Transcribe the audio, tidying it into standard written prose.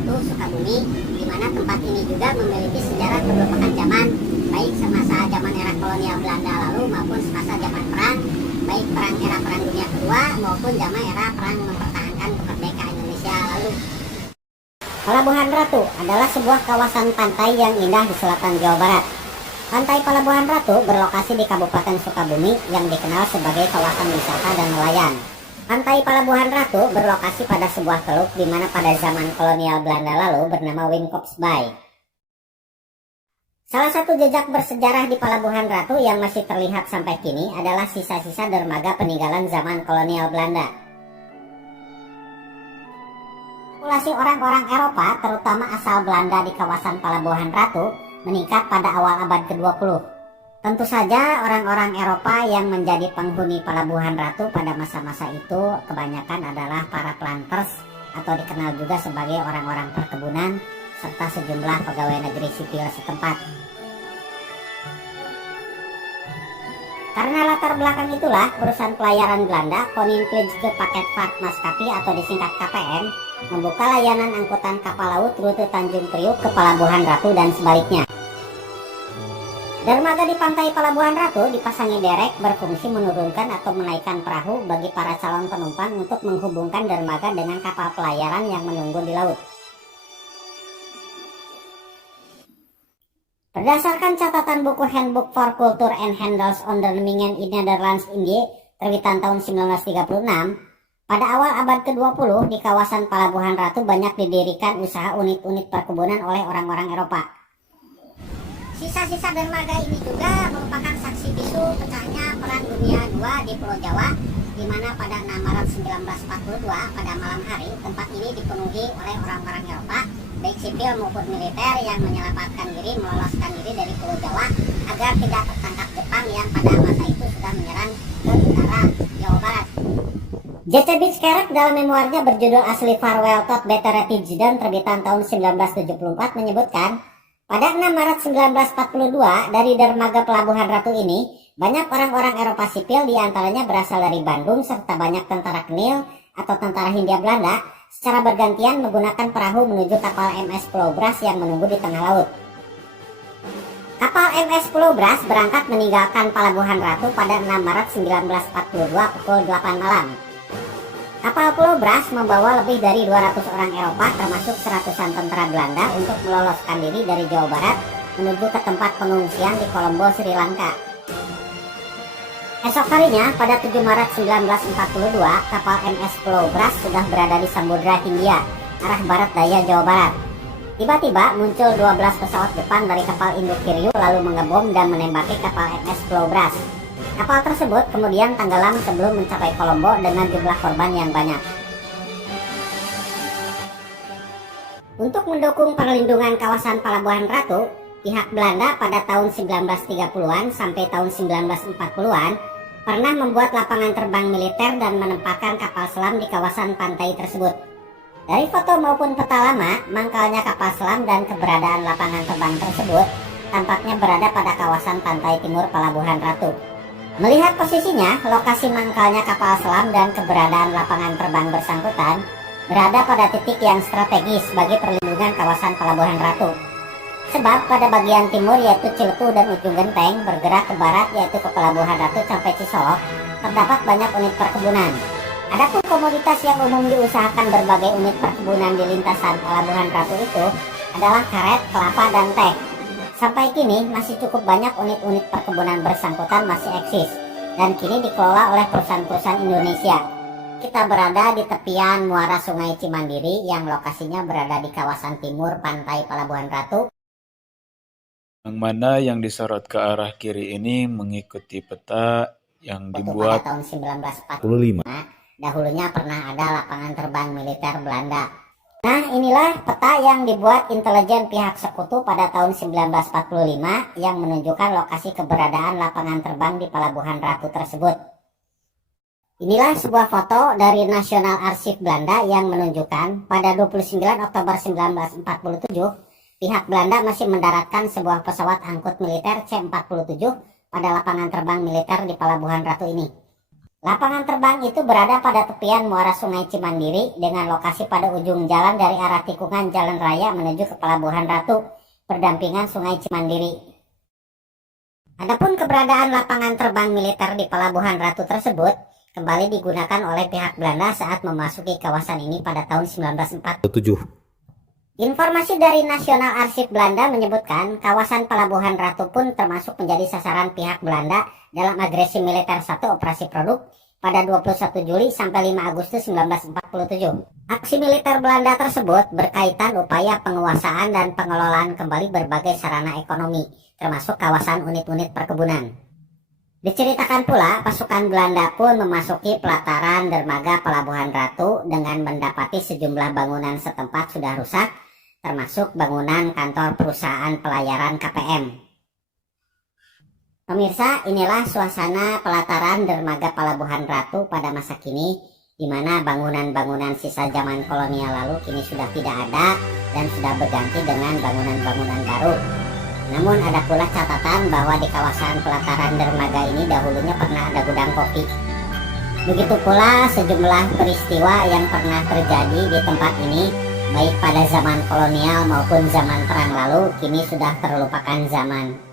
Ratu, Sukabumi, di mana tempat ini juga memiliki sejarah keberpakan zaman, baik semasa zaman era kolonial Belanda lalu maupun semasa zaman perang, baik era Perang Dunia Kedua maupun zaman era perang mempertahankan kemerdekaan Indonesia lalu. Pelabuhan Ratu adalah sebuah kawasan pantai yang indah di selatan Jawa Barat. Pantai Pelabuhan Ratu berlokasi di Kabupaten Sukabumi yang dikenal sebagai kawasan wisata dan nelayan. Pantai Pelabuhan Ratu berlokasi pada sebuah teluk di mana pada zaman kolonial Belanda lalu bernama Winkops Bay. Salah satu jejak bersejarah di Pelabuhan Ratu yang masih terlihat sampai kini adalah sisa-sisa dermaga peninggalan zaman kolonial Belanda. Populasi orang-orang Eropa, terutama asal Belanda di kawasan Pelabuhan Ratu, meningkat pada awal abad ke-20. Tentu saja orang-orang Eropa yang menjadi penghuni Pelabuhan Ratu pada masa-masa itu kebanyakan adalah para planters atau dikenal juga sebagai orang-orang perkebunan serta sejumlah pegawai negeri sipil setempat. Karena latar belakang itulah, perusahaan pelayaran Belanda Koninklijke Paketvaart Maskapai atau disingkat KPM membuka layanan angkutan kapal laut rute Tanjung Priuk ke Pelabuhan Ratu dan sebaliknya. Dermaga di pantai Pelabuhan Ratu dipasangi derek berfungsi menurunkan atau menaikkan perahu bagi para calon penumpang untuk menghubungkan dermaga dengan kapal pelayaran yang menunggu di laut. Berdasarkan catatan buku Handbook for Culture and Handels Ondernemingen in Nederlands Indië terbitan tahun 1936, pada awal abad ke-20 di kawasan Pelabuhan Ratu banyak didirikan usaha unit-unit perkebunan oleh orang-orang Eropa. Sisa-sisa dermaga ini juga merupakan saksi bisu pecahnya Perang Dunia II di Pulau Jawa, di mana pada 6 Maret 1942 pada malam hari tempat ini dipenuhi oleh orang-orang Eropa, baik sipil maupun militer yang menyelamatkan diri meloloskan diri dari Pulau Jawa agar tidak tertangkap Jepang yang pada masa itu sudah menyerang ke utara Jawa Barat. J.C. Bitzkerek dalam memoarnya berjudul asli Farewell to Batteretijden terbitan tahun 1974 menyebutkan, pada 6 Maret 1942 dari dermaga Pelabuhan Ratu ini, banyak orang-orang Eropa sipil diantaranya berasal dari Bandung serta banyak tentara Knil atau tentara Hindia Belanda secara bergantian menggunakan perahu menuju kapal MS Pulau Bras yang menunggu di tengah laut. Kapal MS Pulau Bras berangkat meninggalkan Pelabuhan Ratu pada 6 Maret 1942 pukul 8 malam. Kapal Pulau Bras membawa lebih dari 200 orang Eropa termasuk seratusan tentara Belanda untuk meloloskan diri dari Jawa Barat menuju ke tempat pengungsian di Kolombo, Sri Lanka. Esok harinya pada 7 Maret 1942 kapal MS Pulau Bras sudah berada di Samudra Hindia, arah barat daya Jawa Barat. Tiba-tiba muncul 12 pesawat Jepang dari kapal induk Kiryu lalu mengebom dan menembaki kapal MS Pulau Bras. Kapal tersebut kemudian tenggelam sebelum mencapai Kolombo dengan jumlah korban yang banyak. Untuk mendukung perlindungan kawasan Pelabuhan Ratu, pihak Belanda pada tahun 1930-an sampai tahun 1940-an pernah membuat lapangan terbang militer dan menempatkan kapal selam di kawasan pantai tersebut. Dari foto maupun peta lama, mangkalnya kapal selam dan keberadaan lapangan terbang tersebut tampaknya berada pada kawasan pantai timur Pelabuhan Ratu. Melihat posisinya, lokasi mangkalnya kapal selam dan keberadaan lapangan terbang bersangkutan berada pada titik yang strategis bagi perlindungan kawasan Pelabuhan Ratu. Sebab pada bagian timur yaitu Ciletu dan Ujung Genteng bergerak ke barat yaitu ke Pelabuhan Ratu sampai Cisolok terdapat banyak unit perkebunan. Adapun komoditas yang umum diusahakan berbagai unit perkebunan di lintasan Pelabuhan Ratu itu adalah karet, kelapa, dan teh. Sampai kini masih cukup banyak unit-unit perkebunan bersangkutan masih eksis dan kini dikelola oleh perusahaan-perusahaan Indonesia. Kita berada di tepian muara Sungai Cimandiri yang lokasinya berada di kawasan timur pantai Pelabuhan Ratu. Yang mana yang disorot ke arah kiri ini mengikuti peta yang dibuat pada tahun 1945. Dahulunya pernah ada lapangan terbang militer Belanda. Nah, inilah peta yang dibuat intelijen pihak sekutu pada tahun 1945 yang menunjukkan lokasi keberadaan lapangan terbang di Pelabuhan Ratu tersebut. Inilah sebuah foto dari National Archive Belanda yang menunjukkan pada 29 Oktober 1947, pihak Belanda masih mendaratkan sebuah pesawat angkut militer C-47 pada lapangan terbang militer di Pelabuhan Ratu ini. Lapangan terbang itu berada pada tepian muara Sungai Cimandiri dengan lokasi pada ujung jalan dari arah tikungan jalan raya menuju ke Pelabuhan Ratu, berdampingan Sungai Cimandiri. Adapun keberadaan lapangan terbang militer di Pelabuhan Ratu tersebut kembali digunakan oleh pihak Belanda saat memasuki kawasan ini pada tahun 1947. Informasi dari Nasional Arsip Belanda menyebutkan kawasan Pelabuhan Ratu pun termasuk menjadi sasaran pihak Belanda dalam agresi militer 1 Operasi Produk pada 21 Juli sampai 5 Agustus 1947. Aksi militer Belanda tersebut berkaitan upaya penguasaan dan pengelolaan kembali berbagai sarana ekonomi, termasuk kawasan unit-unit perkebunan. Diceritakan pula, pasukan Belanda pun memasuki pelataran dermaga Pelabuhan Ratu dengan mendapati sejumlah bangunan setempat sudah rusak, termasuk bangunan kantor perusahaan pelayaran KPM. Pemirsa, inilah suasana pelataran dermaga Pelabuhan Ratu pada masa kini, di mana bangunan-bangunan sisa zaman kolonial lalu kini sudah tidak ada dan sudah berganti dengan bangunan-bangunan baru. Namun ada pula catatan bahwa di kawasan pelataran dermaga ini dahulunya pernah ada gudang kopi. Begitu pula sejumlah peristiwa yang pernah terjadi di tempat ini, baik pada zaman kolonial maupun zaman perang lalu, kini sudah terlupakan zaman.